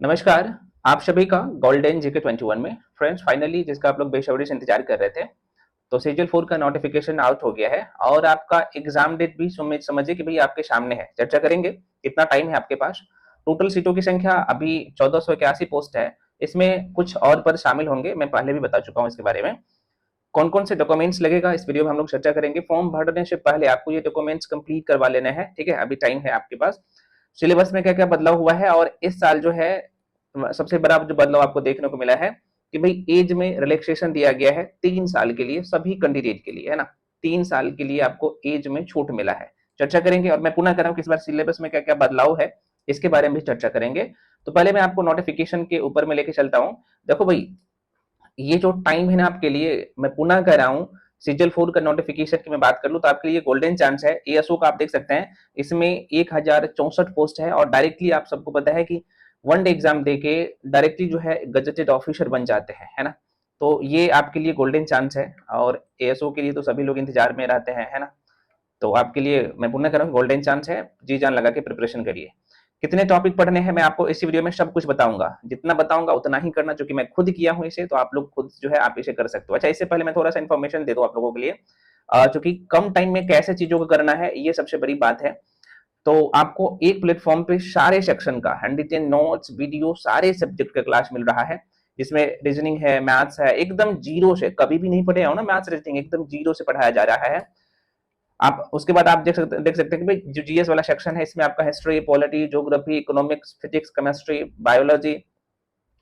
नमस्कार। आप सभी का गोल्डन जीके 21 में फ्रेंड्स फाइनली जिसका आप लोग बेसब्री से इंतजार कर रहे थे, तो सीजल 4 का नोटिफिकेशन आउट हो गया है और आपका एग्जाम डेट भी समझिए कि भाई आपके सामने है। चर्चा करेंगे कितना टाइम है आपके पास। टोटल सीटों की संख्या अभी 1481 पोस्ट है। इसमें कुछ और पद शामिल होंगे, मैं पहले भी बता चुका हूँ इसके बारे में। कौन कौन से डॉक्यूमेंट्स लगेगा इस वीडियो में हम लोग चर्चा करेंगे। फॉर्म भरने से पहले आपको ये डॉक्यूमेंट्स कंप्लीट करवा लेने हैं, ठीक है, अभी टाइम है आपके पास। सिलेबस में क्या क्या बदलाव हुआ है और इस साल जो है सबसे बड़ा जो बदलाव आपको देखने को मिला है कि भाई एज में रिलैक्सेशन दिया गया है 3 साल के लिए सभी कैंडिडेट के लिए, है ना। 3 साल के लिए आपको एज में छूट मिला है। चर्चा करेंगे और मैं पुनः कर रहा हूँ कि इस बार सिलेबस में क्या क्या बदलाव है इसके बारे में भी चर्चा करेंगे। तो पहले मैं आपको नोटिफिकेशन के ऊपर में लेके चलता हूँ। देखो भाई, ये जो टाइम है ना आपके लिए, मैं पुनः कह रहा हूँ, सीजल 4 का नोटिफिकेशन की मैं बात कर लूँ तो आपके लिए गोल्डन चांस है। एएसओ का आप देख सकते हैं, इसमें 1064 पोस्ट है और डायरेक्टली आप सबको पता है कि वन डे एग्जाम देके डायरेक्टली जो है गजेटेड ऑफिसर बन जाते हैं, है ना। तो ये आपके लिए गोल्डन चांस है और एएसओ के लिए तो सभी लोग इंतजार में रहते हैं, है ना। तो आपके लिए मैं पुनः कह रहा हूँ गोल्डन चांस है, जी जान लगा के प्रिपरेशन करिए। कितने टॉपिक पढ़ने हैं मैं आपको इस वीडियो में सब कुछ बताऊंगा, जितना बताऊंगा उतना ही करना, जो कि मैं खुद किया हूं इसे, तो आप लोग खुद जो है आप इसे कर सकते हो। अच्छा, इससे पहले मैं थोड़ा सा इन्फॉर्मेशन दे दूं आप लोगों के लिए, क्योंकि कम टाइम में कैसे चीजों को करना है ये सबसे बड़ी बात है। तो आपको एक प्लेटफॉर्म पे सारे सेक्शन का हैंड रिटेन नोट्स वीडियो सारे सब्जेक्ट का क्लास मिल रहा है, जिसमें रीजनिंग है, मैथ्स है, एकदम जीरो से, कभी भी नहीं पढ़े हो ना मैथ्स रीजनिंग, एकदम जीरो से पढ़ाया जा रहा है। आप उसके बाद आप देख सकते हैं कि भाई जो जीएस वाला सेक्शन है इसमें आपका history, polity, geography, economics, physics, chemistry, biology,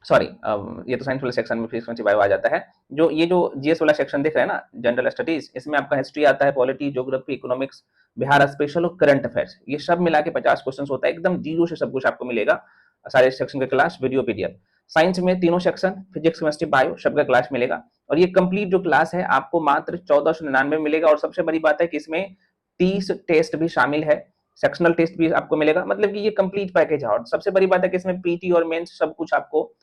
sorry ये तो साइंस वाले सेक्शन में फिजिक्स बायो आ जाता है। जो ये जो जीएस वाला सेक्शन दिख रहा है ना, जनरल स्टडीज, इसमें आपका हिस्ट्री आता है, polity, geography, economics, Bihar special और करंट अफेयर्स, ये सब मिला के 50 क्वेश्चन होता है, एकदम जीरो से सब कुछ आपको मिलेगा। सारे सेक्शन का क्लास वीडियो पीडीएफ। साइंस में तीनों सेक्शन फिजिक्स, केमिस्ट्री, बायो सबका क्लास मिलेगा और ये कंप्लीट जो क्लास है आपको मात्र 1499 में मिलेगा। और सबसे बड़ी बात है कि इसमें 30 टेस्ट भी शामिल है, सेक्शनल टेस्ट भी आपको मिलेगा, मतलब कि ये कंप्लीट पैकेज है। और सबसे बड़ी बात है कि इसमें पीटी और मेंस सब कुछ आपको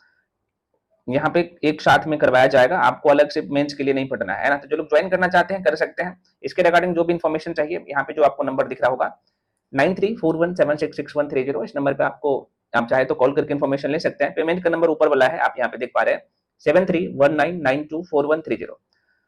यहाँ पे एक साथ में करवाया जाएगा, आपको अलग से मेंस के लिए नहीं पढ़ना है ना। तो जो लोग ज्वाइन करना चाहते हैं कर सकते हैं। इसके रिगार्डिंग जो भी इन्फॉर्मेशन चाहिए यहाँ पे जो आपको नंबर दिख रहा होगा 9341766130, इस नंबर पे आपको आप चाहे तो कॉल करके इन्फॉर्मेशन ले सकते हैं। पेमेंट का नंबर ऊपर वाला है, आप यहाँ पे देख पा रहे हैं 7319924130।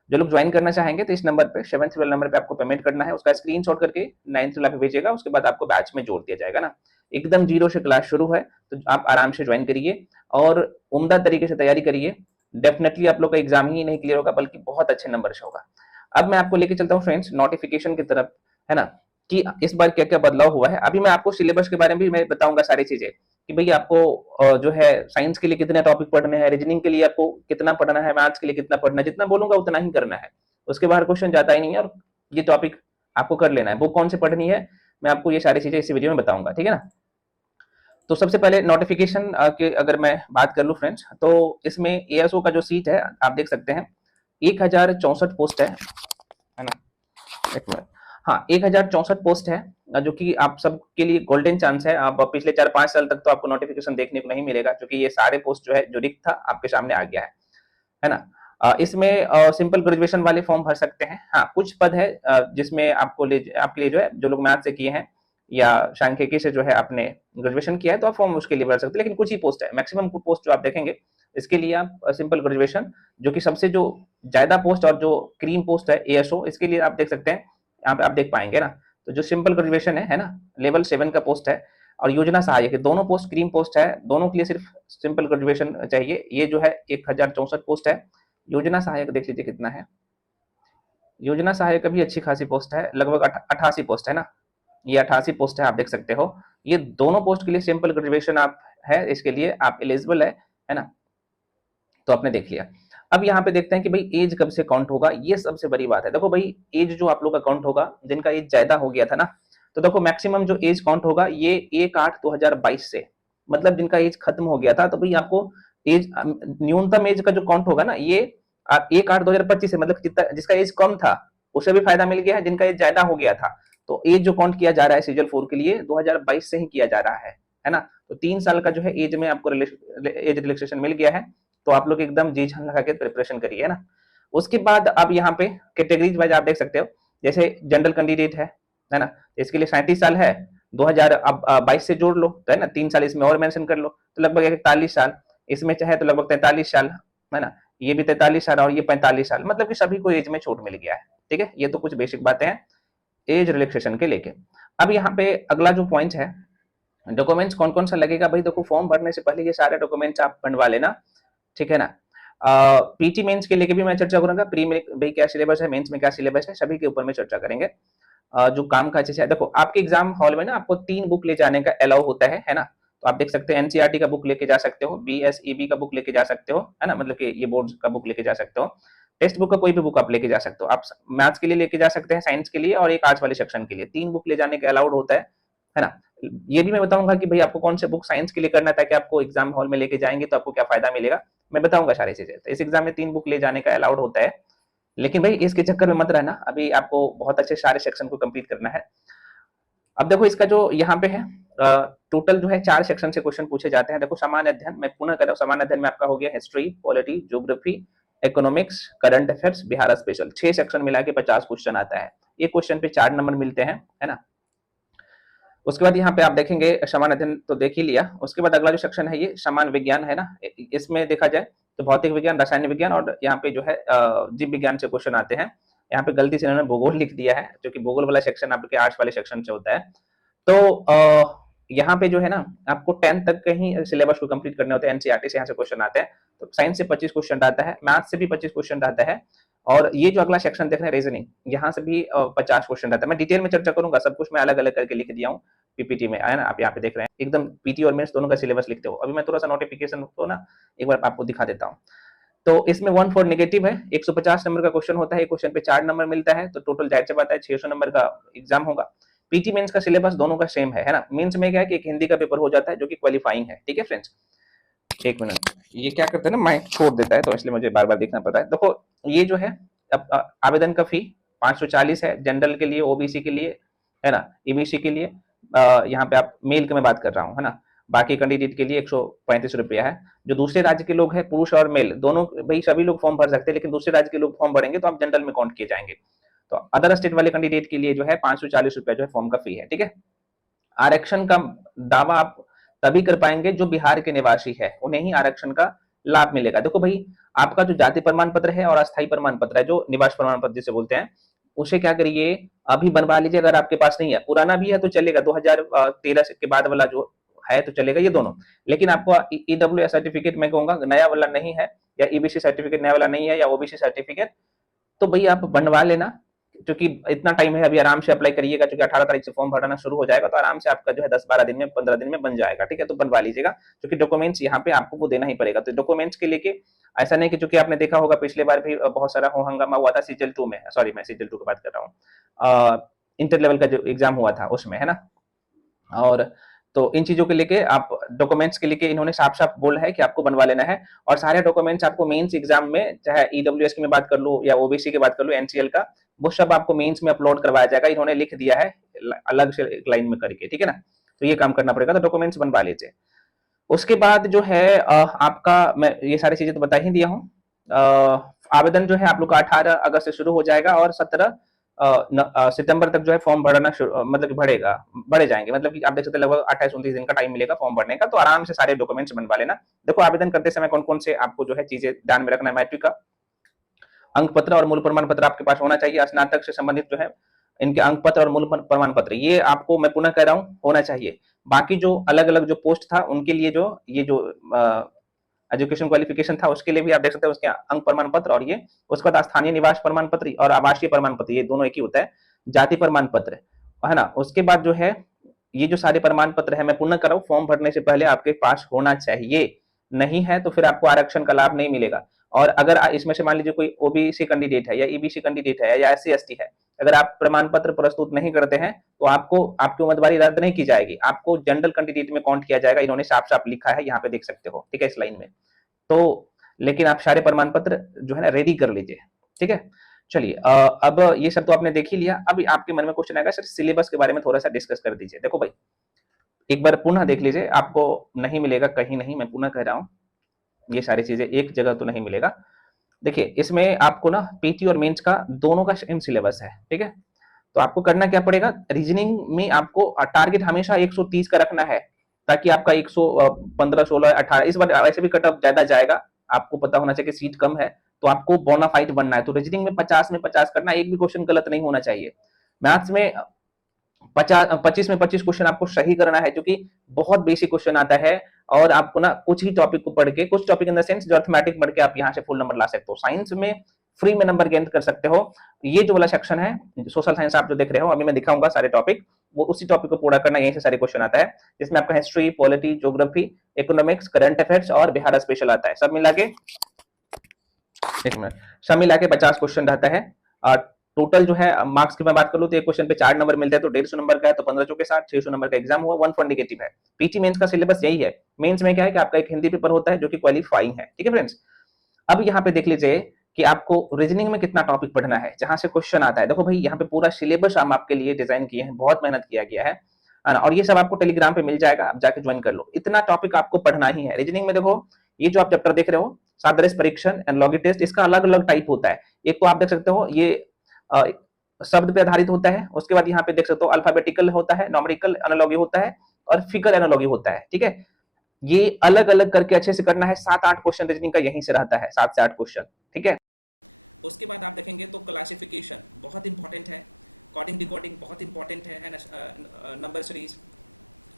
जो लोग ज्वाइन करना चाहेंगे तो इस नंबर पे 73 नंबर पे आपको पेमेंट करना है, उसका स्क्रीनशॉट करके 9 पे भेजिएगा, उसके बाद आपको बैच में जोड़ दिया जाएगा ना। एकदम जीरो से क्लास शुरू है, तो आप आराम से ज्वाइन करिए और उम्दा तरीके से तैयारी करिए। डेफिनेटली आप लोग का एग्जाम ही नहीं क्लियर होगा बल्कि बहुत अच्छे नंबर से होगा। अब मैं आपको लेके चलता हूँ फ्रेंड्स नोटिफिकेशन की तरफ, है ना, कि इस बार क्या क्या बदलाव हुआ है। अभी मैं आपको सिलेबस के बारे में भी मैं बताऊंगा सारी चीजें, कि भाई आपको जो है साइंस के लिए कितने टॉपिक पढ़ने हैं, रीजनिंग के लिए आपको कितना पढ़ना है, मैथ्स के लिए कितना पढ़ना है, जितना बोलूंगा उतना ही करना है, उसके बाहर क्वेश्चन जाता ही नहीं है। और ये टॉपिक आपको कर लेना है, बुक कौन सी पढ़नी है मैं आपको ये सारी चीजें इस वीडियो में बताऊंगा, ठीक है ना। तो सबसे पहले नोटिफिकेशन के अगर मैं बात कर लूं फ्रेंड्स, तो इसमें एएसओ का जो सीट है आप देख सकते हैं 1064 पोस्ट है ना। एक मिनट, हाँ 1064 पोस्ट है, जो कि आप सबके लिए गोल्डन चांस है। आप पिछले 4-5 साल तक तो आपको नोटिफिकेशन देखने को नहीं मिलेगा, क्योंकि ये सारे पोस्ट जो है जो रिक्त था आपके सामने आ गया है ना। इसमें सिंपल ग्रेजुएशन वाले फॉर्म भर सकते हैं। हाँ कुछ पद है जिसमें आपके लिए जो है, जो लोग मैथ से किए हैं या सांख्यिकी से जो है आपने ग्रेजुएशन किया है तो आप फॉर्म उसके लिए भर सकते हैं, लेकिन कुछ ही पोस्ट है, मैक्सिमम पोस्ट जो आप देखेंगे इसके लिए आप सिंपल ग्रेजुएशन, जो कि सबसे जो ज्यादा पोस्ट और जो क्रीम पोस्ट है एएसओ, इसके लिए आप देख सकते हैं, यहाँ पे आप देख पाएंगे ना। तो जो सिंपल ग्रेजुएशन है ना, लेवल 7 का पोस्ट है, और योजना सहायक है, दोनों पोस्ट क्रीम पोस्ट है, दोनों के लिए सिर्फ सिंपल ग्रेजुएशन चाहिए। ये जो है 1064 पोस्ट है। योजना सहायक देख लीजिए कितना है, योजना सहायक भी अच्छी खासी पोस्ट है, लगभग 88 पोस्ट है ना, ये 88 पोस्ट है, आप देख सकते हो। ये दोनों पोस्ट के लिए सिंपल ग्रेजुएशन आप है, इसके लिए आप एलिजिबल है ना। तो आपने देख लिया। अब यहाँ पे देखते हैं कि भाई एज कब से काउंट होगा, ये सबसे बड़ी बात है। देखो भाई, एज जो आप लोग का काउंट होगा, जिनका एज ज्यादा हो गया था ना, तो देखो मैक्सिमम जो एज काउंट होगा ये 1/8/2022 से, मतलब जिनका एज खत्म हो गया था, तो भाई आपको एज न्यूनतम एज का जो काउंट होगा ना, ये 1/8/2025 से, मतलब जिसका एज कम था उसे भी फायदा मिल गया है, जिनका एज ज्यादा हो गया था। तो एज जो काउंट किया जा रहा है सीजल 4 के लिए 2022 से ही किया जा रहा है ना। तो 3 साल का जो है एज में आपको एज रिलैक्सेशन मिल गया है, तो आप लोग एकदम जी जान लगा के प्रिपरेशन करिए ना। उसके बाद अब यहाँ पे कैटेगरीज वाइज आप देख सकते हो, जैसे जनरल कैंडिडेट है ना, इसके लिए 37 साल है। 2000 अब 22 से जोड़ लो तो है ना, 3 साल इसमें और मेंशन कर लो तो लगभग 41 साल, इसमें चाहे तो लगभग 43 साल, है ना, ये भी 43 साल और ये 45 साल, मतलब कि सभी को एज में छूट मिल गया है। ठीक है, ये तो कुछ बेसिक बातें हैं एज रिलैक्सेशन के लेके। अब यहाँ पे अगला जो पॉइंट है, डॉक्यूमेंट्स कौन कौन सा लगेगा भाई, देखो फॉर्म भरने से पहले ये सारे डॉक्यूमेंट्स आप बनवा लेना, ठीक है ना। पीटी मेंस के लेके भी मैं चर्चा करूंगा, प्री में भाई क्या सिलेबस है, मेंस में क्या सिलेबस है, सभी के ऊपर में चर्चा करेंगे। जो काम का अच्छे से देखो, आपके एग्जाम हॉल में ना आपको 3 बुक ले जाने का अलाउ होता है ना, तो आप देख सकते हैं एनसीईआरटी का बुक लेके जा सकते हो, बीएसईबी का बुक लेके जा सकते हो, है ना, मतलब कि ये बोर्ड का बुक लेके जा सकते हो, टेक्स्ट बुक का कोई भी बुक आप लेके जा सकते हो, आप मैथ्स के लिए लेके जा सकते हैं, साइंस के लिए और एक आर्ट्स वाले सेक्शन के लिए 3 बुक ले जाने के अलाउड होता है ना। ये भी मैं बताऊंगा कि भाई आपको कौन से बुक साइंस के लिए करना है, ताकि आपको एग्जाम हॉल में लेके जाएंगे तो आपको क्या फायदा मिलेगा, मैं बताऊंगा सारी चीजें। तो इस एग्जाम में 3 बुक ले जाने का अलाउड होता है, लेकिन भाई इसके चक्कर में मत रहना, अभी आपको बहुत अच्छे सारे सेक्शन को कंप्लीट करना है। अब देखो इसका जो यहाँ पे है टोटल जो है 4 सेक्शन से क्वेश्चन पूछे जाते हैं। देखो सामान्य अध्ययन, मैं पुनः कर रहा हूँ, सामान्य अध्ययन में आपका हो गया history, polity, geography, economics, current affairs, Bihar special, 6 section मिला के 50 क्वेश्चन आता है। एक क्वेश्चन पे 4 नंबर मिलते हैं, है ना। उसके बाद यहाँ पे आप देखेंगे सामान्य अध्ययन तो देख ही लिया, उसके बाद अगला जो सेक्शन है ये सामान्य विज्ञान है ना, इसमें देखा जाए तो भौतिक विज्ञान, रासायनिक विज्ञान और यहाँ पे जो है जीव विज्ञान से क्वेश्चन आते हैं। यहाँ पे गलती से इन्होंने भूगोल लिख दिया है, जो कि भूगोल वाला सेक्शन आपके आर्ट्स वाले सेक्शन से होता है। तो यहाँ पे जो है ना आपको 10 तक के ही सिलेबस को कंप्लीट करने होते हैं, एनसीईआरटी से यहाँ से क्वेश्चन आते हैं, तो साइंस से 25 क्वेश्चन आता है, मैथ से भी 25 क्वेश्चन आता है, और ये जो अगला सेक्शन देख रहे हैं रीजनिंग, यहाँ से भी 50 क्वेश्चन रहता है। मैं डिटेल में चर्चा करूंगा, सब कुछ मैं अलग अलग करके लिख दिया हूँ पीपीटी में, है ना, आप यहाँ पे देख रहे हैं एकदम पीटी और मेंस दोनों का सिलेबस लिखते हो। अभी मैं थोड़ा सा नोटिफिकेशन को ना एक बार आपको दिखा देता हूँ। तो इसमें 1 4 नेगेटिव है, 150 नंबर का क्वेश्चन होता है, एक क्वेश्चन पे 4 नंबर मिलता है, तो टोटल जाहिर सी बात है 600 नंबर का एग्जाम होगा। पीटी मेंस का सिलेबस दोनों का सेम है ना। मेंस में क्या है कि एक हिंदी का पेपर हो जाता है जो कि क्वालिफाइंग है, ठीक है फ्रेंड्स। एक मिनट, ये क्या करते हैं ना, माइक छोड़ देता है तो इसलिए मुझे बार बार देखना पड़ रहा है। देखो ये जो है आवेदन का फी 540 है, जनरल के लिए, ओबीसी के लिए, है ना, ईबीसी के लिए, यहाँ पे आप मेल की मैं बात कर रहा हूँ, है ना, बाकी कैंडिडेट के लिए 135 रुपया है। जो दूसरे राज्य के लोग हैं, पुरुष और मेल दोनों, भाई सभी लोग फॉर्म भर सकते हैं, लेकिन दूसरे राज्य के लोग फॉर्म भरेंगे तो आप जनरल में काउंट किए जाएंगे। तो अदर स्टेट वाले कैंडिडेट के लिए जो है 540 रुपया जो है फॉर्म का फी है, ठीक है। आरक्षण का दावा आप तभी कर पाएंगे जो बिहार के निवासी है, उन्हें ही आरक्षण का लाभ मिलेगा। देखो भाई, आपका जो जाति प्रमाण पत्र है और अस्थायी प्रमाण पत्र है, जो निवास प्रमाण पत्र जिसे बोलते हैं, उसे क्या करिए अभी बनवा लीजिए। अगर आपके पास नहीं है, पुराना भी है तो चलेगा, 2013 के बाद वाला जो है तो चलेगा, ये दोनों। लेकिन आपको ईडब्ल्यूएस सर्टिफिकेट मैं कहूंगा नया वाला नहीं है, या ईबीसी सर्टिफिकेट नया वाला नहीं है, या ओबीसी सर्टिफिकेट, तो भाई आप बनवा लेना, क्योंकि इतना टाइम है, अभी आराम से अप्लाई करिएगा, क्योंकि 18 तारीख से फॉर्म भरना शुरू हो जाएगा, तो आराम से आपका जो है 10-12 दिन में, 15 दिन में बन जाएगा, ठीक है। तो बनवा लीजिएगा, क्योंकि डॉक्यूमेंट्स यहाँ पे आपको वो देना ही पड़ेगा। तो डॉक्यूमेंट्स के लेके ऐसा नहीं कि, चूंकि आपने देखा होगा पिछले बार भी बहुत सारा हो हंगामा हुआ था सीजल 2 में, सॉरी मैं सीजल 2 की बात कर रहा हूँ, इंटर लेवल का जो एग्जाम हुआ था उसमें, है ना। और तो इन चीजों के लेके आप डॉक्यूमेंट्स के लेके इन्होंने साफ साफ बोला है कि आपको बनवा लेना है, और सारे डॉक्यूमेंट्स आपको मेंस एग्जाम में, चाहे ईडब्ल्यूएस की मैं बात कर लूं या ओबीसी की बात कर लूं, एनसीएल का, वो सब आपको मेंस में अपलोड करवाया जाएगा, इन्होंने लिख दिया है अलग से एक लाइन में करके, ठीक है ना। तो ये काम करना पड़ेगा, तो डॉक्यूमेंट्स बनवा लीजिए। उसके बाद जो है आपका, मैं ये सारी चीजें तो बता ही दिया हूँ। आवेदन जो है आप लोग का 18 अगस्त से शुरू हो जाएगा, और 17 सितंबर तक जो है फॉर्म भरना मतलब कि बढ़े जाएंगे, मतलब कि आप देख सकते हैं लगभग 28-29 दिन का टाइम मिलेगा फॉर्म भरने का। तो आराम से सारे डॉक्यूमेंट्स बनवा लेना। देखो आवेदन करते समय कौन कौन से आपको जो है चीजें ध्यान में रखना है, मैट्रिक का अंक पत्र और मूल प्रमाण पत्र आपके पास होना चाहिए, स्नातक से संबंधित जो है इनके अंक पत्र और मूल प्रमाण पत्र, ये आपको मैं पुनः कह रहा हूँ होना चाहिए। बाकी जो अलग अलग जो पोस्ट था उनके लिए जो ये जो एजुकेशन क्वालिफिकेशन था उसके लिए भी आप देख सकते हैं उसके अंक प्रमाण पत्र, और ये उसके बाद स्थानीय निवास प्रमाण पत्र और आवासीय प्रमाण पत्र, ये दोनों एक ही होता है, जाति प्रमाण पत्र, है ना। उसके बाद जो है ये जो सारे प्रमाण पत्र है, मैं पुनः कर रहा हूँ, फॉर्म भरने से पहले आपके पास होना चाहिए, नहीं है तो फिर आपको आरक्षण का लाभ नहीं मिलेगा। और अगर इसमें से मान लीजिए कोई ओबीसी कैंडिडेट है या ईबीसी कैंडिडेट है या एससी एसटी है, अगर आप प्रमाण पत्र प्रस्तुत नहीं करते हैं तो आपको आपकी उम्मीदवारी रद्द नहीं की जाएगी, आपको जनरल कैंडिडेट में काउंट किया जाएगा, इन्होंने साफ साफ लिखा है, यहाँ पे देख सकते हो, ठीक है, इस लाइन में। तो लेकिन आप सारे प्रमाण पत्र जो है ना रेडी कर लीजिए, ठीक है। चलिए अब ये सब तो आपने देख ही लिया। अब आपके मन में क्वेश्चन आएगा सर सिलेबस के बारे में थोड़ा सा डिस्कस कर दीजिए। देखो भाई एक बार पुनः देख लीजिए, आपको नहीं मिलेगा कहीं नहीं, मैं पुनः कह रहा हूँ, ये सारी चीजें एक जगह तो नहीं मिलेगा। देखिए इसमें आपको ना पीटी और मेंस का दोनों का सेम सिलेबस है, ठीक है। तो आपको करना क्या पड़ेगा, रीजनिंग में आपको टारगेट हमेशा 130 का रखना है, ताकि आपका 115, 16, 18 इस बार वैसे भी कट ऑफ ज्यादा जाएगा, आपको पता होना चाहिए कि सीट कम है, तो आपको बोनाफाइड बनना है। तो रीजनिंग में 50 में 50 करना, एक भी क्वेश्चन गलत नहीं होना चाहिए। मैथ्स में 25 में 25 क्वेश्चन आपको सही करना है, क्योंकि बहुत बेसिक क्वेश्चन आता है, और आपको ना कुछ ही टॉपिक को पढ़ के, कुछ टॉपिक इन द सेंस जो अर्थमेटिक पढ़ के आप यहाँ से फुल नंबर ला सकते हो। साइंस में फ्री में नंबर गेन कर सकते हो। ये जो वाला सेक्शन है सोशल साइंस आप जो देख रहे हो, अभी मैं दिखाऊंगा सारे टॉपिक, वो उसी टॉपिक को पूरा करना, यहीं से सारे क्वेश्चन आता है, जिसमें आपका history, polity, geography, economics, current affairs और बिहार स्पेशल आता है। सब मिला के, एक मिनट, सब मिला के 50 क्वेश्चन रहता है। और टोटल जो है मार्क्स की मैं बात करूं तो एक क्वेश्चन पे 4 नंबर मिलते हैं, तो 150 नंबर का है, तो 15 चौके 60, 600 नंबर का एग्जाम हुआ, 1 फॉर नेगेटिव है। पीटी मेंस का सिलेबस यही है। मेंस में क्या है कि आपका एक हिंदी पेपर होता है जो कि क्वालिफाइंग है, ठीक है फ्रेंड्स। अब यहाँ पे देख लीजिए कि आपको रीजनिंग में कितना टॉपिक पढ़ना है, जहां से क्वेश्चन आता है। देखो भाई, यहाँ पे पूरा सिलेबस हम आपके लिए डिजाइन किए हैं, बहुत मेहनत किया गया है ना, और ये सब आपको टेलीग्राम पे मिल जाएगा, आप जाके ज्वाइन कर लो। इतना टॉपिक आपको पढ़ना ही है रीजनिंग में। देखो, ये जो आप चैप्टर देख रहे हो, सादृश्य परीक्षण एंड लॉगी टेस्ट, इसका अलग अलग टाइप होता है। एक तो आप देख सकते हो ये शब्द पे आधारित होता है, उसके बाद यहाँ पे देख सकते हो अल्फाबेटिकल होता है, नॉमेरिकल एनालॉगी होता है, और फिगर एनालॉगी होता है, ठीक है। ये अलग अलग करके अच्छे से करना है। 7-8 क्वेश्चन रीजनिंग का यहीं से रहता है, 7 से 8 क्वेश्चन, ठीक है। उसके बाद आप देखेंगे तो क्लासिफिकेशन बहुत इंपॉर्टेंट है, कोडिंग डिकोडिंग बहुत इंपॉर्टेंट है ना, नंबर सीरीज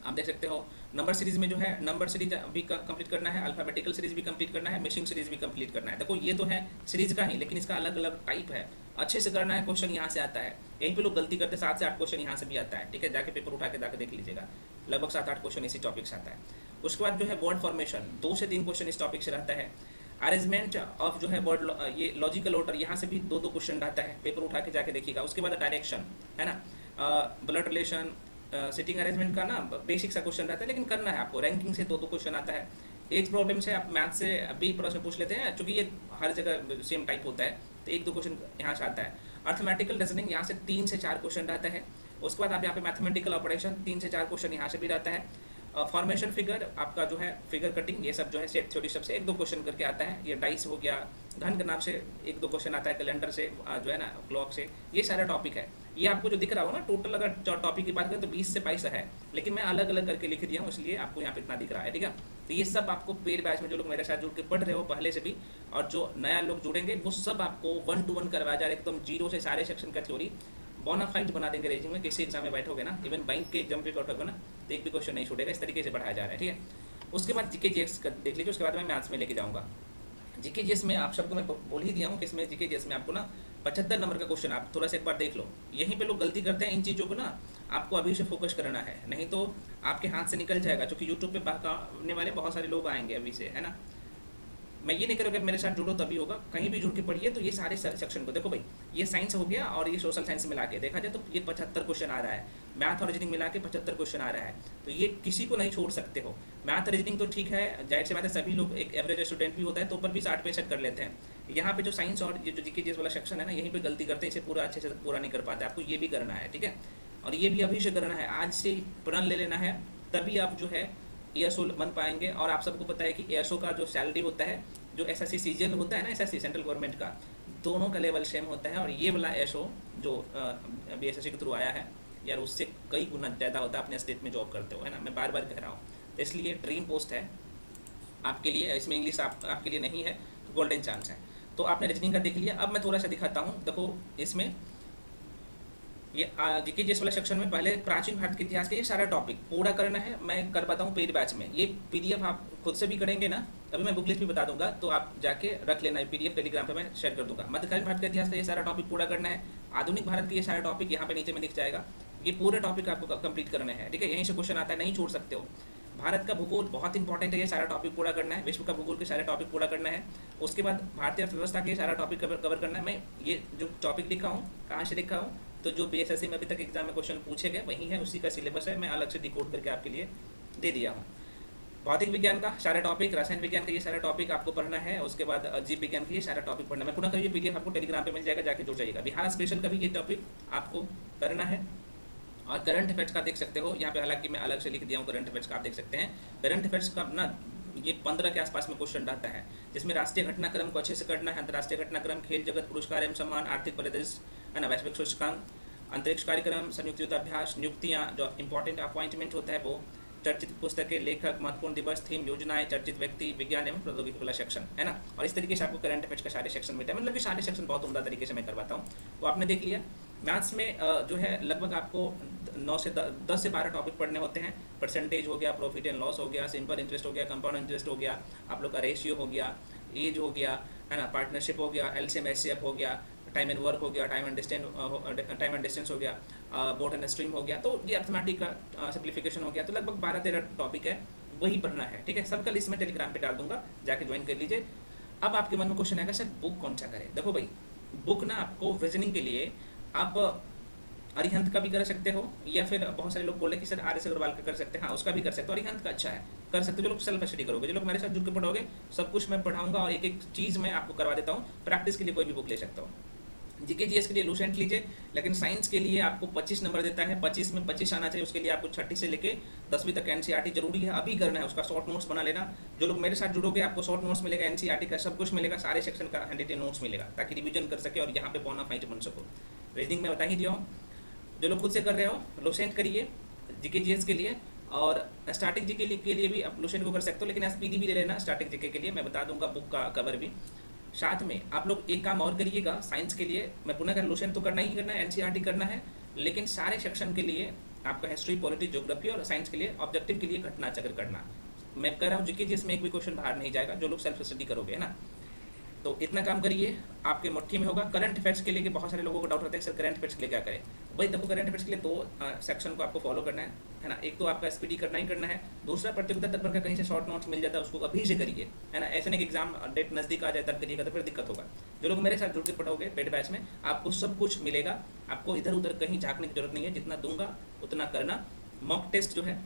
आप देख सकते हो। नंबर सीरीज में जो है, नंबर सीरीज भी कंप्लीट करना है, अल्फाबेटिकल सीरीज भी कंप्लीट करना है, मिशिंग सीरीज भी कंप्लीट करना है। देखो, ये तो है सीरीज का ही, लेकिन इसका अलग अलग टाइप है, अच्छे से करना है। क्वेश्चन यहाँ से आता है, यहीं पे लोग गलती करते हैं, 7 से 8 क्वेश्चन यहाँ से भी आता है, ठीक है। जाके पेपर उठा के जाके देख लीजिएगा, लगभग 7-8 क्वेश्चन इसी टॉपिक से आता है। उसके बाद जो है वर्ड फॉर्मेशन, 2 से 3 क्वेश्चन इस टॉपिक से रहता है। अरेंजमेंट ऑफ जो है वर्ड, ये लॉजिकल ऑर्डर, यहाँ से भी 2-2 क्वेश्चन रहता है, पेपर उठा के जाके देखिएगा। उसके बाद डायरेक्शन है ना, ब्लड रिलेशन, सिटिंग अरेंजमेंट का ना बेसिक सा क्वेश्चन रहता है, लेकिन करना है आपको। रैंकिंग से 2-2 क्वेश्चन आता है। एज प्रॉब्लम से आप मैथ से भी प्रश्न पूछ लेते हैं, क्योंकि ये हर जगह सेम टाइप होता है, तो 1-2 क्वेश्चन यहाँ से आता है। अर्थमेटिकल रीजनिंग, यहाँ से 3 से 4 क्वेश्चन रहता है। उसके बाद आप यहाँ पे मैथमेटिकल ऑपरेशन, 3 से 4 क्वेश्चन यहाँ से भी रहता है। फॉर्मेशन फिगर, आपका जो है फिगर कटिंग, ये सब जो है सेट थ्योरी सब से 1-2 क्वेश्चन करके आता है। ये डाइस हो गया, घन के नाम से 1-2 क्वेश्चन आता है, कैलेंडर से जो है ना, क्लॉक से, ये सारा टॉपिक है। ये आपको जो दिख रहा हो ना, टोटल अगर टॉपिक की बात करें तो 20 से 22 है, लेकिन मैं अलग अलग करके लिख दिया हूँ, इसलिए आपको यहाँ पे इतना दिख रहा है, ठीक है। तो ये सब आपको पेड बैच में जो लोग मेरे साथ जुड़ के पढ़ रहे हो पहले से भी, और जो नया लोग जुड़ेंगे, वो सब आपको 1-to-1 करवाया जा रहा है, एकदम जीरो से सारे सेक्शन का थ्योरी बोनाफाइड बना देंगे रीजनिंग में। किसी एग्जाम में बैठोगे ना, इवन बैंक के एग्जाम पे बैठोगे ना, तो एक भी क्वेश्चन नहीं छूटेगा। इस तरीके से पढ़ाया जा रहा है, ठीक है। उसके बाद जीके जीएस देख लीजिए, उसके बाद मैं मैथ्स में लेके जाऊँगा। जीके जीएस में आप सबको मैं बोल ही दिया हूँ कि इसमें जीके जीएस में आपको ना 75 नंबर का क्वेश्चन, आप थोड़ा सा एक बार देख लो। यहीं पे लोग गलती करते हैं, इन चीज़ों को ना आपको अभी से फोकस करना है, नहीं तो आपके हाथ से निकल जाएगा। क्योंकि यूट्यूब पे आने वाले बहुत सारे लोग आएंगे अभी से, है ना। मैं ये नहीं करूँगा मेरे साथ जुड़ो तभी होगा, कहीं भी जुड़ के पढ़िए। तो ये सारे सेक्शन को देखो भाई, ये साइंस हो गया और ये सोशल साइंस मिला के देखा जाए तो ये 75 क्वेश्चन आ रहा है। मैथ और रीजनिंग मिला के 75 क्वेश्चन आ रहा है, तो ये किसी को नहीं छोड़ सकते हो। मैथ रीजनिंग तो ठीक है, जाहिर सी बात है, सभी लोग, एक एवरेज स्टूडेंट भी होता है तो ऊपर भी 60% कर लेते हैं। यहाँ पे जो साइंस और ये जो जीके जीएस वाला सेक्शन है ना, यहीं पे गलती करते हैं, इसे पूरा अच्छे से पूरा नहीं कर पाते। आपको ये भी करना है, ठीक है, और ये भी अभी से करना है, आज से प्रण ले लेना है, तभी आप जो है एएसओ बन पाएंगे। और आप सबको पता है कि एएसओ का जो सैलरी होता है, जो एसएससी सीजीएल होता है ना, एसएससी सेंट्रल गवर्नमेंट का, दोनों का लेवल सेम होता है। और ये वाला एएसओ जो अभी एसएससी के थ्रू आया है यार, उससे कई गुना ज़्यादा होता है। अपने स्टेट में जॉब करते हो, है ना, मैं बार बार कह रहा हूँ। तो इसलिए ड्रीम पोस्ट है आपके लिए। इसमें इंग्लिश आपके लिए नहीं है, तो गोल्डन चांस है। तो आपने रीजनिंग का देख लिया। अब मैं थोड़ा सा दिखाता हूँ। देखो, इसमें ये जीके जीएस वाला सेक्शन में पहले प्राचीन भारत के इतिहास के ये सारा टॉपिक पूरा करना है। मैं कर पाता हूँ पेड बैच में। ये पीडीएफ आप खुद से भी करेंगे ना, अभी मैं बुक लिस्ट भी बता दूंगा, तो आप जाके रख लेना है। पीडीएफ टेलीग्राम पे मैं शेयर कर दूंगा। मध्यकालीन भारत का इतिहास का ये सारा टॉपिक पूरा करना है। आधुनिक भारत के ये सारा टॉपिक यहाँ पे नीचे में दिख जाएगा। ये पूरे टॉपिक आपको कंप्लीट करने हैं, ठीक है। यहीं से क्वेश्चन आता है, नहीं छोड़ सकते हो। भारत का भूगोल बहुत इंपॉर्टेंट है, ये सारा टॉपिक पूरा करना है। विश्व का भूगोल के सारे टॉपिक पूरा करना है। उसके बाद भारतीय अर्थव्यवस्था के सारा टॉपिक कवर करना है। मैं ये जो टॉपिक लिखा हूँ, कहाँ से लिखा हूँ, तो जो बीएसएससी में अभी तक एग्जाम में क्वेश्चन पूछे गए वही है, उसी का सिलेबस है। मैं अलग से डिकोड करके आपके लिए दे दिया हूँ। भौतिक विज्ञान का सारा टॉपिक, रसायन विज्ञान का ये सारा टॉपिक आपको पढ़ना है। उसके बाद जीव विज्ञान का ये सारा टॉपिक पढ़ना है। मैं पुनः कभी पीडीएफ आपको टेलीग्राम पे मिल जाएगा, जाके जुड़ जाइएगा। बिहार स्पेशल का भी ये टॉपिक आपको करना है। और करंट अफेयर्स का देख सकते हो यहाँ पे, हालांकि मैं अलग से लिख दिया हूँ करंट अफेयर्स का, आप देख सकते हैं। करंट अफेयर्स का ना ये 15 के आसपास में क्वेश्चन रहता है, जिसमें राष्ट्रीय घटनाक्रम को अच्छे से करना है, अंतर्राष्ट्रीय घटनाक्रम, खेल जगत, पुरस्कार एवं सम्मान, आर्थिक परिदृश्य, है ना, वैश्विक सूचकांक, अंतरिक्ष कार्यक्रम, संयुक्त युद्धाभ्यास, नियुक्तियाँ, जो इंपॉर्टेंट अपॉइंटमेंट होता है वो, चर्चित पुस्तकें, लेखक, महत्वपूर्ण दिवस, थीम, योजनाएं, चर्चित व्यक्ति, विज्ञान एवं प्रौद्योगिकी वाला सेक्शन, है ना। और इस तरीके से आपको करंट अफेयर्स का सारे सेक्शन मिलता है, मतलब कि सारे सेक्शन बहुत उम्दा तरीके से मैं करवाता हूँ। तो आपने देख लिया मैथ्स में जो है लगभग आपको 10 से 12 टॉपिक पढ़ने होते हैं। परसेंटेज हो गया, प्रॉफिट एंड लॉस हो गया, सिंपल इंटरेस्ट हो गया, कंपाउंड इंटरेस्ट हो गया, आप लोग का रेशियो हो गया, एज हो गया, है ना, पार्टनरशिप हो गया, एलसीएम एचसीएफ हो गया, टाइम एंड वर्क हो गया, टाइम एंड डिस्टेंस हो गया, बोट एंड स्ट्रीम हो गया, तो ये अर्थमेटिक का सिंप्लीफिकेशन हो गया। तो लगभग 12-13 टॉपिक है, वही पढ़ना है, ठीक है। सबका लिस्ट में टेलीग्राम पे डाल दूंगा, जाके ज्वाइन कर लीजिए। अब आपके मन में क्वेश्चन आएगा सर बुक कौन सा करें। देखो भाई, बुक ना आपको रीजनिंग के लिए आप अरिहंत का भी कर सकते हो, या फिर बहुत सारे लोग बोले कि सर आर एस अग्रवाल का कर सकते हैं, हाँ उसका भी कर सकते हो, अरिहंत का अच्छा है, कर सकते हो। जो लोग सेल्फ स्टडी करोगे, जो लोग मेरे साथ जुड़ के पढ़ोगे, सब कुछ मैं पढ़ाऊंगा और एक एक चीज़ मैं आपको करवा देता हूँ। प्रैक्टिस के लिए कोई भी बुक ले सकता हूँ। जीके जीएस के लिए लूसेंट लीजिए, लेकिन साइंस के लिए आपको 25 नंबर देता है, 25 में 25 आना चाहिए। उसके लिए आपको 6ठी से लेके 10वीं तक एनसीईआरटी जरूरी है, अभी करना है, उसका शॉर्ट नोट्स बना लेना। जो लोग मेरे साथ जुड़ोगे आपको शॉर्ट नोट्स मिलेगा, एनसीईआरटी का सब कुछ मिलेगा, सारे सेक्शन का हैंडरिटन नोट्स मिलेगा, ताकि रिवीजन कर सके और यहाँ पे बोनाफाइड बन सको। रीजनिंग में बता ही दिया हूँ। जो लोग खुद से कर रहे हो लूसेंट करिए जीके जीएस के लिए, और स्टैटिक जीके के लिए भी आप लूसेंट को कर सकते हो, लेकिन एसपीडी भी ले लेना स्टैटिक जीके के लिए, मैं बता दूंगा बुक का कवर भी। साथ में आप लोग एक काम और करिएगा साइंस के लिए, मैं पुनः कर लूसेंट तो करना ही करना है, एनसीईआरटी करना है, लेकिन सारे सेक्शन के लिए आपका हिस्ट्री, पॉलिटी, ज्योग्राफी और साइंस के लिए ऑब्जेक्टिव के लिए घटना चक्र करना। मैं कह रहा हूँ जीके जिसमें एक भी क्वेश्चन बाहर नहीं जाएगा, जो लोग सेल्फ स्टडी करोगे ना। तो इतना काम करिए, आपके मुट्ठी में होगा। करंट अफेयर्स के लिए बहुत सारे लोगों को डाउट रहता है सर करंट अफेयर्स के लिए क्या करें। भाई देखो, करंट अफेयर्स के लिए 2 सेक्शन को आपको फॉलो करना है ना। एक तो आपका एसपीडी करना ही करना है, दूसरा प्रतियोगिता तत्पर का कहीं से शॉर्ट नोट्स मिल जाता है, उसको अभी से करिए, है ना। ऐसे नहीं कि एग्जाम डेट नजदीक आ जाए तब करिएगा, तो फिर दिक्कत होगा। जो लोग मेरे साथ जुड़ के पढ़ोगे पेड बैच में, आपको सब कुछ मिलेगा, आपको इधर उधर कहीं झाँकने की जरूरत नहीं है, जितना दूंगा उतना करना। मॉक टेस्ट जो है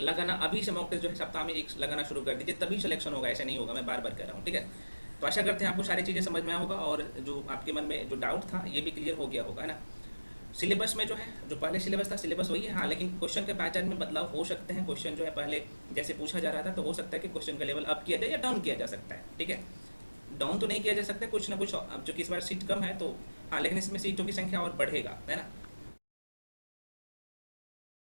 लगाना, अभी से मॉक टेस्ट जो है सप्ताह में 1 लगाना शुरू कर दीजिए, तभी सिलेक्शन होगा, ऐसे नहीं होगा, मैं बार बार कह रहा हूँ, ठीक है। तो आशा करते हैं आपको सारी चीज़ें समझ में आया होगा, और जो आपके मन में जो डाउट था ये भी क्लियर हो गया होगा, है ना। सिलेबस में जो है, जो पहले सिलेबस था सिलेबस वही है, हाँ, लेकिन क्वेश्चन के पैटर्न में बदलाव हो सकते हैं। क्वेश्चन जो है पहले जैसे पूछा जा रहा था, तो हो सकता है कि क्वेश्चन का लेवल अप किया जाए या डाउन किया जा सकता है, ठीक है। डाउन तो नहीं किया जा सकता, कुछ ना कुछ, अब चूँकि इस बार सीट कम है तो हाँ, लेकिन इसमें सीटों की संख्या और बढ़ेगा, है ना।